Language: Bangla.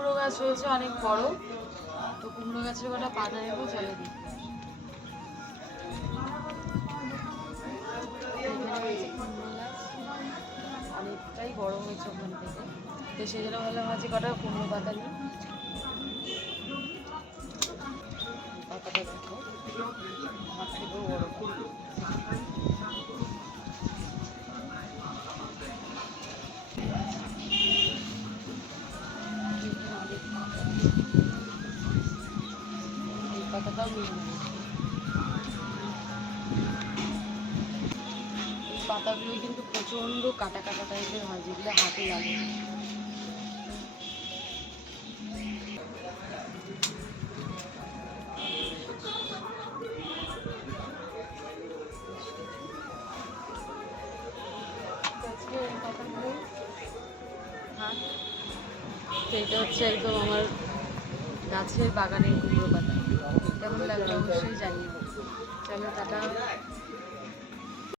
কুমড়ো গাছ হয়েছে অনেক বড়, তো কুমড়ো গাছের কটা পাতা নেবো, চলে দিই। কুমড়ো গাছ অনেকটাই বড় হয়েছে ওখান থেকে, তো সেই জন্য ভাবলাম আজকে কটা কুমড়ো পাতা নিই। পাতাটা দেখো আমার থেকেও বড়। এই পাতাটাও নিয়ে নেব। এই পাতাগুলো কিন্তু প্রচণ্ড কাটা কাটা টাইপের হয়, যেগুলো হাতে লাগে। এটা হচ্ছে একদম আমার গাছের বাগানের কুমড়ো পাতা। কেমন লাগলো অবশ্যই জানিও। চলো টাটা।